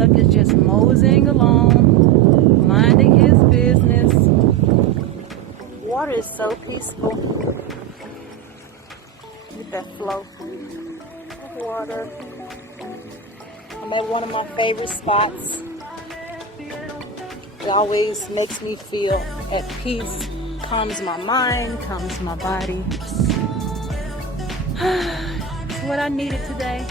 Duck is just moseying along, minding his business. Water is so peaceful. With that flow of water. I'm at one of my favorite spots. It always makes me feel at peace, calms my mind, calms my body. It's what I needed today.